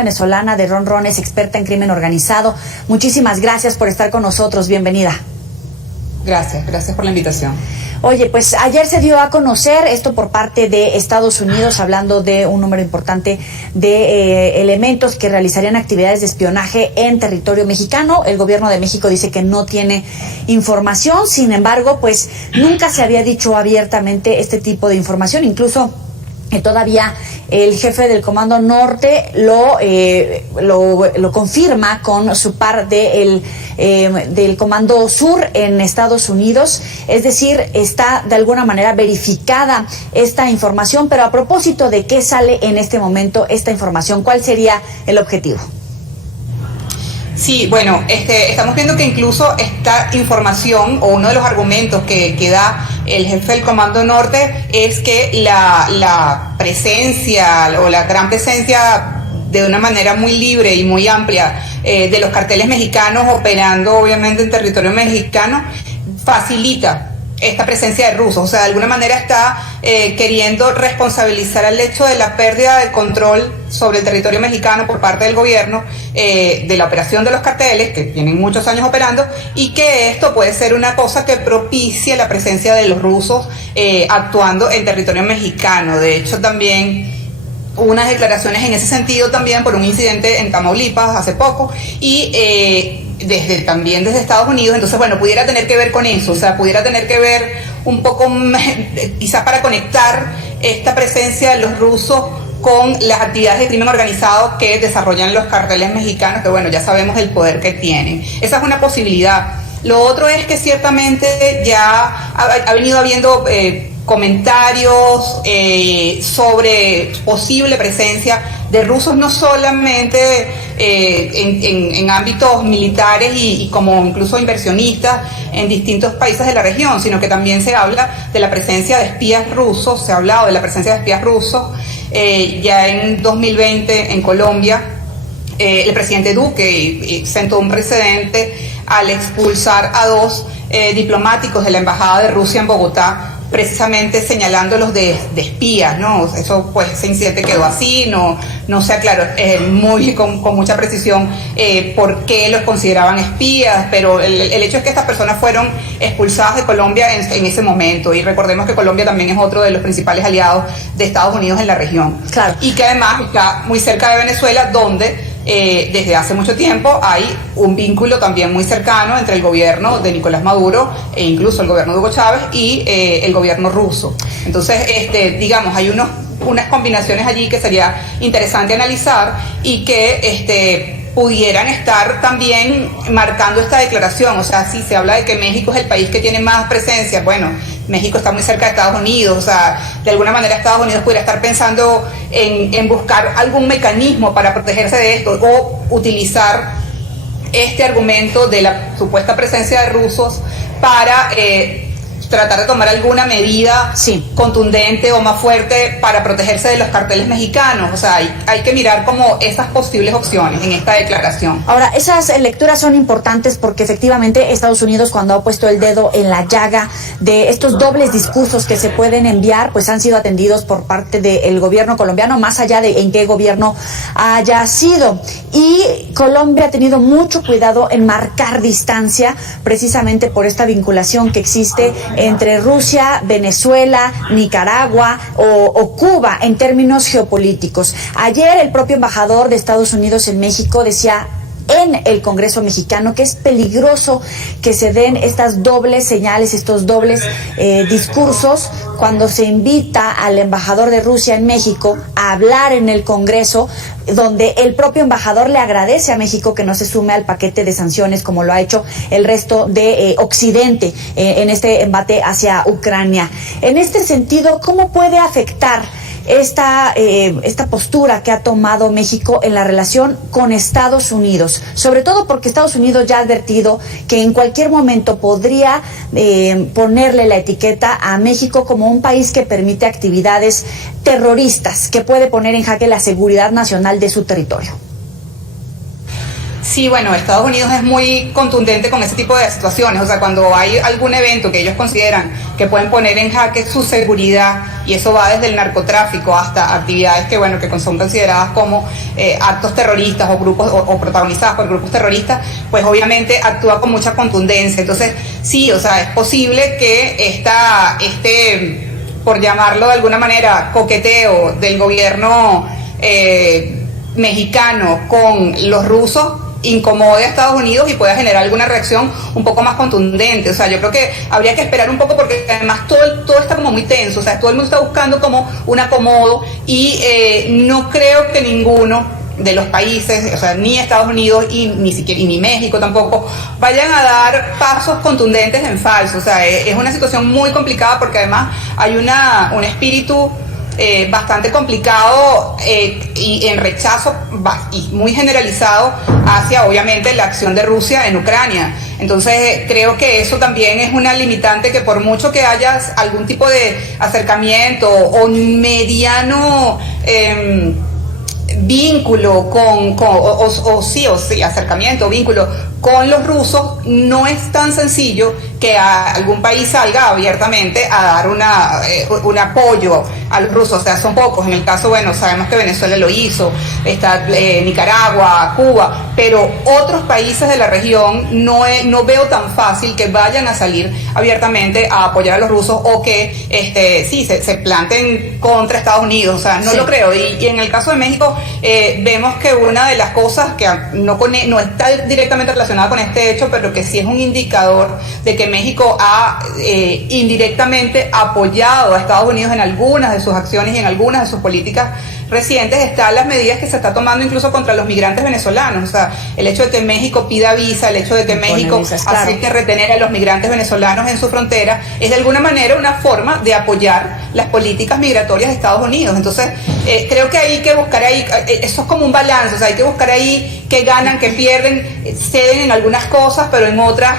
Venezolana de Ron Ron, es experta en crimen organizado. Muchísimas gracias por estar con nosotros. Bienvenida. Gracias por la invitación. Oye, pues ayer se dio a conocer esto por parte de Estados Unidos, hablando de un número importante de elementos que realizarían actividades de espionaje en territorio mexicano. El gobierno de México dice que no tiene información, sin embargo, pues nunca se había dicho abiertamente este tipo de información, incluso todavía el jefe del Comando Norte lo confirma con su par del Comando Sur en Estados Unidos. Es decir, está de alguna manera verificada esta información, pero a propósito de qué sale en este momento esta información, ¿cuál sería el objetivo? Sí, bueno, estamos viendo que incluso esta información, o uno de los argumentos que da el jefe del Comando Norte, es que la presencia o la gran presencia de una manera muy libre y muy amplia de los carteles mexicanos operando obviamente en territorio mexicano facilita esta presencia de rusos. O sea, de alguna manera está queriendo responsabilizar el hecho de la pérdida de control sobre el territorio mexicano por parte del gobierno, de la operación de los carteles, que tienen muchos años operando, y que esto puede ser una cosa que propicie la presencia de los rusos actuando en territorio mexicano. De hecho, también hubo unas declaraciones en ese sentido también por un incidente en Tamaulipas hace poco, y también desde Estados Unidos. Entonces, bueno, pudiera tener que ver con eso, o sea, pudiera tener que ver un poco, quizás para conectar esta presencia de los rusos con las actividades de crimen organizado que desarrollan los carteles mexicanos, que bueno, ya sabemos el poder que tienen. Esa es una posibilidad. Lo otro es que ciertamente ya ha venido habiendo comentarios sobre posible presencia de rusos, no solamente en ámbitos militares y como incluso inversionistas en distintos países de la región, sino que también se habla de la presencia de espías rusos. Se ha hablado de la presencia de espías rusos ya en 2020 en Colombia. El presidente Duque sentó un precedente al expulsar a 2 diplomáticos de la Embajada de Rusia en Bogotá, precisamente señalándolos de espías, ¿no? Eso, pues, ese incidente quedó así, no se aclaró con mucha precisión por qué los consideraban espías, pero el hecho es que estas personas fueron expulsadas de Colombia en ese momento, y recordemos que Colombia también es otro de los principales aliados de Estados Unidos en la región. Claro. Y que además está muy cerca de Venezuela, donde desde hace mucho tiempo hay un vínculo también muy cercano entre el gobierno de Nicolás Maduro e incluso el gobierno de Hugo Chávez y el gobierno ruso. Entonces, digamos, hay unas combinaciones allí que sería interesante analizar y que pudieran estar también marcando esta declaración. O sea, si se habla de que México es el país que tiene más presencia, bueno, México está muy cerca de Estados Unidos, o sea, de alguna manera Estados Unidos pudiera estar pensando en buscar algún mecanismo para protegerse de esto, o utilizar este argumento de la supuesta presencia de rusos para tratar de tomar alguna medida contundente o más fuerte para protegerse de los carteles mexicanos. O sea, hay que mirar como esas posibles opciones en esta declaración. Ahora, esas lecturas son importantes porque efectivamente Estados Unidos, cuando ha puesto el dedo en la llaga de estos dobles discursos que se pueden enviar, pues han sido atendidos por parte del gobierno colombiano, más allá de en qué gobierno haya sido. Y Colombia ha tenido mucho cuidado en marcar distancia, precisamente por esta vinculación que existe entre Rusia, Venezuela, Nicaragua o Cuba en términos geopolíticos. Ayer el propio embajador de Estados Unidos en México decía en el Congreso mexicano que es peligroso que se den estas dobles señales, estos dobles discursos cuando se invita al embajador de Rusia en México a hablar en el Congreso, donde el propio embajador le agradece a México que no se sume al paquete de sanciones como lo ha hecho el resto de Occidente en este embate hacia Ucrania. En este sentido, ¿cómo puede afectar esta postura que ha tomado México en la relación con Estados Unidos? Sobre todo porque Estados Unidos ya ha advertido que en cualquier momento podría ponerle la etiqueta a México como un país que permite actividades terroristas, que puede poner en jaque la seguridad nacional de su territorio. Sí, bueno, Estados Unidos es muy contundente con ese tipo de situaciones, o sea, cuando hay algún evento que ellos consideran que pueden poner en jaque su seguridad, y eso va desde el narcotráfico hasta actividades que, bueno, que son consideradas como actos terroristas o grupos o protagonizadas por grupos terroristas, pues obviamente actúa con mucha contundencia. Entonces, sí, o sea, es posible que por llamarlo de alguna manera, coqueteo del gobierno mexicano con los rusos incomode a Estados Unidos y pueda generar alguna reacción un poco más contundente. O sea, yo creo que habría que esperar un poco porque además todo está como muy tenso, o sea, todo el mundo está buscando como un acomodo y no creo que ninguno de los países, o sea, ni Estados Unidos y ni México tampoco, vayan a dar pasos contundentes en falso. O sea, es una situación muy complicada porque además hay un espíritu bastante complicado y en rechazo y muy generalizado hacia, obviamente, la acción de Rusia en Ucrania. Entonces, creo que eso también es una limitante que por mucho que haya algún tipo de acercamiento o mediano vínculo acercamiento, vínculo con los rusos, no es tan sencillo que algún país salga abiertamente a dar un apoyo a los rusos. O sea, son pocos. En el caso, bueno, sabemos que Venezuela lo hizo, está Nicaragua, Cuba, pero otros países de la región no veo tan fácil que vayan a salir abiertamente a apoyar a los rusos o que se planten contra Estados Unidos. O sea, no lo creo. Y en el caso de México, vemos que una de las cosas que no está directamente relacionada con este hecho, pero que sí es un indicador de que México ha indirectamente apoyado a Estados Unidos en algunas de sus acciones y en algunas de sus políticas recientes, están las medidas que se está tomando incluso contra los migrantes venezolanos. O sea, el hecho de que México pida visa, el hecho de que México acepte retener a los migrantes venezolanos en su frontera, es de alguna manera una forma de apoyar las políticas migratorias de Estados Unidos. Entonces, creo que hay que buscar ahí, eso es como un balance, o sea, hay que buscar ahí que ganan, que pierden, ceden en algunas cosas, pero en otras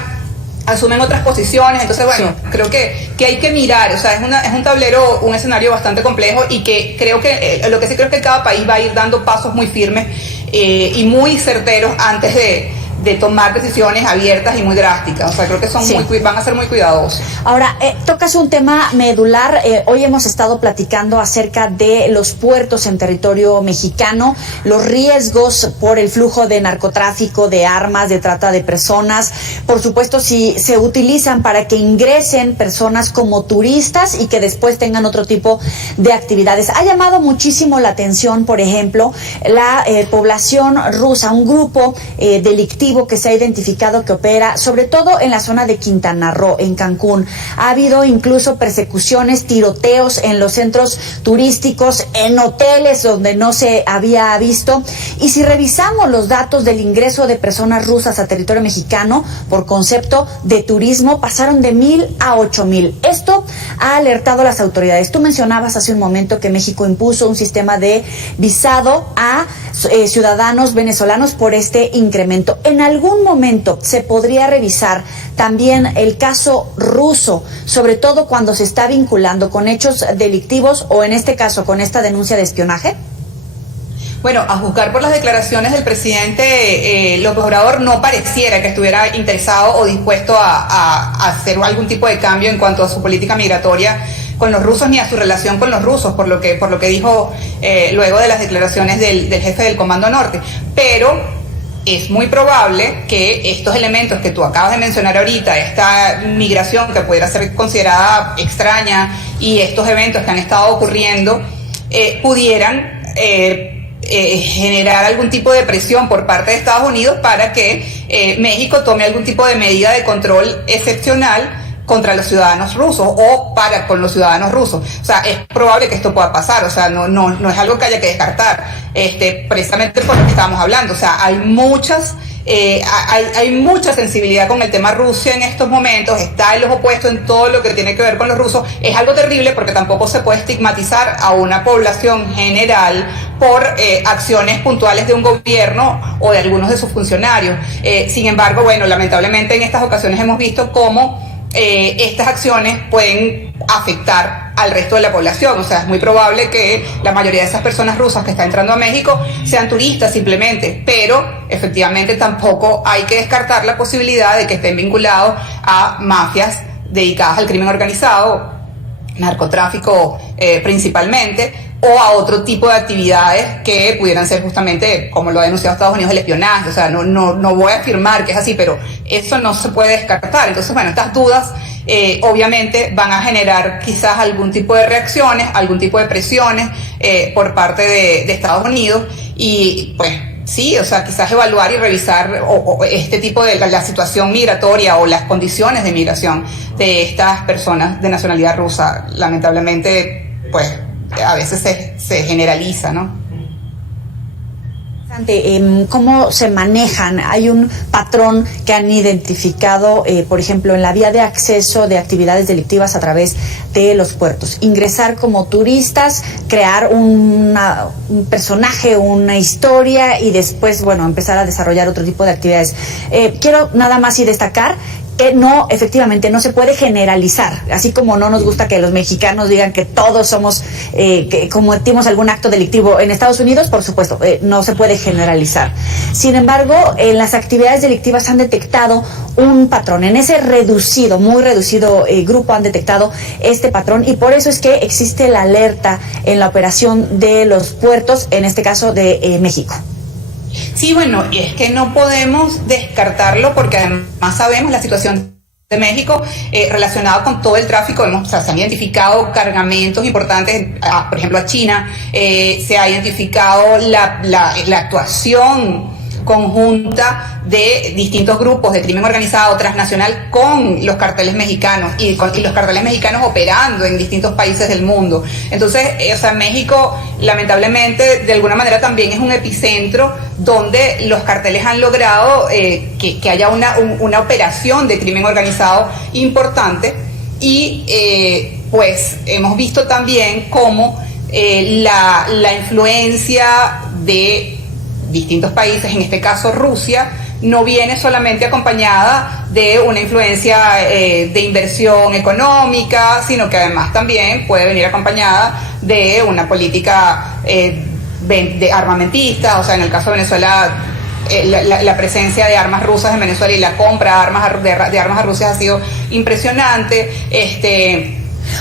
asumen otras posiciones. Entonces, bueno, creo que hay que mirar, o sea, es un tablero, un escenario bastante complejo y que creo que lo que sí creo es que cada país va a ir dando pasos muy firmes y muy certeros antes de tomar decisiones abiertas y muy drásticas. O sea, creo que van a ser muy cuidadosos. Ahora, tocas un tema medular. Hoy hemos estado platicando acerca de los puertos en territorio mexicano, los riesgos por el flujo de narcotráfico, de armas, de trata de personas. Por supuesto, si se utilizan para que ingresen personas como turistas y que después tengan otro tipo de actividades. Ha llamado muchísimo la atención, por ejemplo, la población rusa, un grupo delictivo que se ha identificado que opera sobre todo en la zona de Quintana Roo, en Cancún. Ha habido incluso persecuciones, tiroteos en los centros turísticos, en hoteles donde no se había visto. Y si revisamos los datos del ingreso de personas rusas a territorio mexicano por concepto de turismo, pasaron de 1,000 a 8,000. Esto ha alertado a las autoridades. Tú mencionabas hace un momento que México impuso un sistema de visado a ciudadanos venezolanos por este incremento. ¿En algún momento se podría revisar también el caso ruso, sobre todo cuando se está vinculando con hechos delictivos o en este caso con esta denuncia de espionaje? Bueno, a juzgar por las declaraciones del presidente López Obrador, no pareciera que estuviera interesado o dispuesto a hacer algún tipo de cambio en cuanto a su política migratoria con los rusos ni a su relación con los rusos, por lo que dijo luego de las declaraciones del jefe del Comando Norte. Pero es muy probable que estos elementos que tú acabas de mencionar ahorita, esta migración que pudiera ser considerada extraña y estos eventos que han estado ocurriendo, pudieran generar algún tipo de presión por parte de Estados Unidos para que México tome algún tipo de medida de control excepcional contra los ciudadanos rusos o para con los ciudadanos rusos. O sea, es probable que esto pueda pasar. O sea, no es algo que haya que descartar, precisamente por lo que estábamos hablando. O sea, hay mucha sensibilidad con el tema Rusia en estos momentos, está en los opuestos en todo lo que tiene que ver con los rusos. Es algo terrible porque tampoco se puede estigmatizar a una población general por acciones puntuales de un gobierno o de algunos de sus funcionarios. Sin embargo, bueno, lamentablemente en estas ocasiones hemos visto cómo estas acciones pueden afectar al resto de la población. O sea, es muy probable que la mayoría de esas personas rusas que están entrando a México sean turistas simplemente, pero efectivamente tampoco hay que descartar la posibilidad de que estén vinculados a mafias dedicadas al crimen organizado, narcotráfico principalmente, o a otro tipo de actividades que pudieran ser justamente, como lo ha denunciado Estados Unidos, el espionaje. O sea, no voy a afirmar que es así, pero eso no se puede descartar. Entonces, bueno, estas dudas obviamente van a generar quizás algún tipo de reacciones, algún tipo de presiones por parte de Estados Unidos, y pues sí, o sea, quizás evaluar y revisar este tipo de la situación migratoria o las condiciones de migración de estas personas de nacionalidad rusa. Lamentablemente, pues a veces se generaliza, ¿no? ¿Cómo se manejan? ¿Hay un patrón que han identificado, por ejemplo, en la vía de acceso de actividades delictivas a través de los puertos? Ingresar como turistas, crear un personaje, una historia, y después, bueno, empezar a desarrollar otro tipo de actividades. Quiero nada más y destacar que no, efectivamente, no se puede generalizar, así como no nos gusta que los mexicanos digan que todos somos, que cometimos algún acto delictivo en Estados Unidos, por supuesto, no se puede generalizar. Sin embargo, en las actividades delictivas han detectado un patrón, en ese reducido, muy reducido grupo han detectado este patrón, y por eso es que existe la alerta en la operación de los puertos, en este caso de México. Sí, bueno, y es que no podemos descartarlo, porque además sabemos la situación de México relacionada con todo el tráfico. O sea, se han identificado cargamentos importantes, por ejemplo a China, se ha identificado la actuación conjunta de distintos grupos de crimen organizado transnacional con los carteles mexicanos, y los carteles mexicanos operando en distintos países del mundo. Entonces, o sea, México lamentablemente de alguna manera también es un epicentro donde los carteles han logrado que haya una operación de crimen organizado importante, y pues hemos visto también cómo la influencia de distintos países, en este caso Rusia, no viene solamente acompañada de una influencia de inversión económica, sino que además también puede venir acompañada de una política de armamentista. O sea, en el caso de Venezuela, la presencia de armas rusas en Venezuela y la compra de armas a Rusia ha sido impresionante.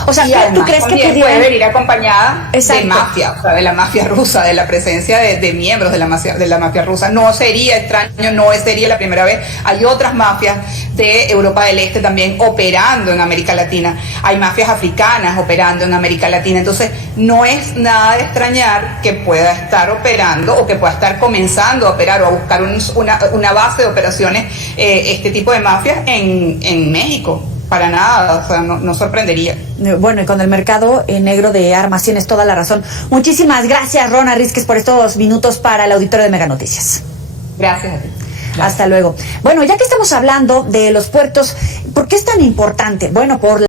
O sea, ¿tú crees que puede venir acompañada Exacto. de mafia, o sea, de la mafia rusa, de la presencia de miembros de la mafia rusa? No sería extraño, no sería la primera vez. Hay otras mafias de Europa del Este también operando en América Latina. Hay mafias africanas operando en América Latina. Entonces, no es nada de extrañar que pueda estar operando, o que pueda estar comenzando a operar, o a buscar una base de operaciones este tipo de mafias en México. Para nada, o sea, no sorprendería. Bueno, y con el mercado negro de armas tienes toda la razón. Muchísimas gracias, Rona Rizquez, por estos minutos para el auditorio de Mega Noticias. Gracias a ti. Hasta luego. Bueno, ya que estamos hablando de los puertos, ¿por qué es tan importante? Bueno, por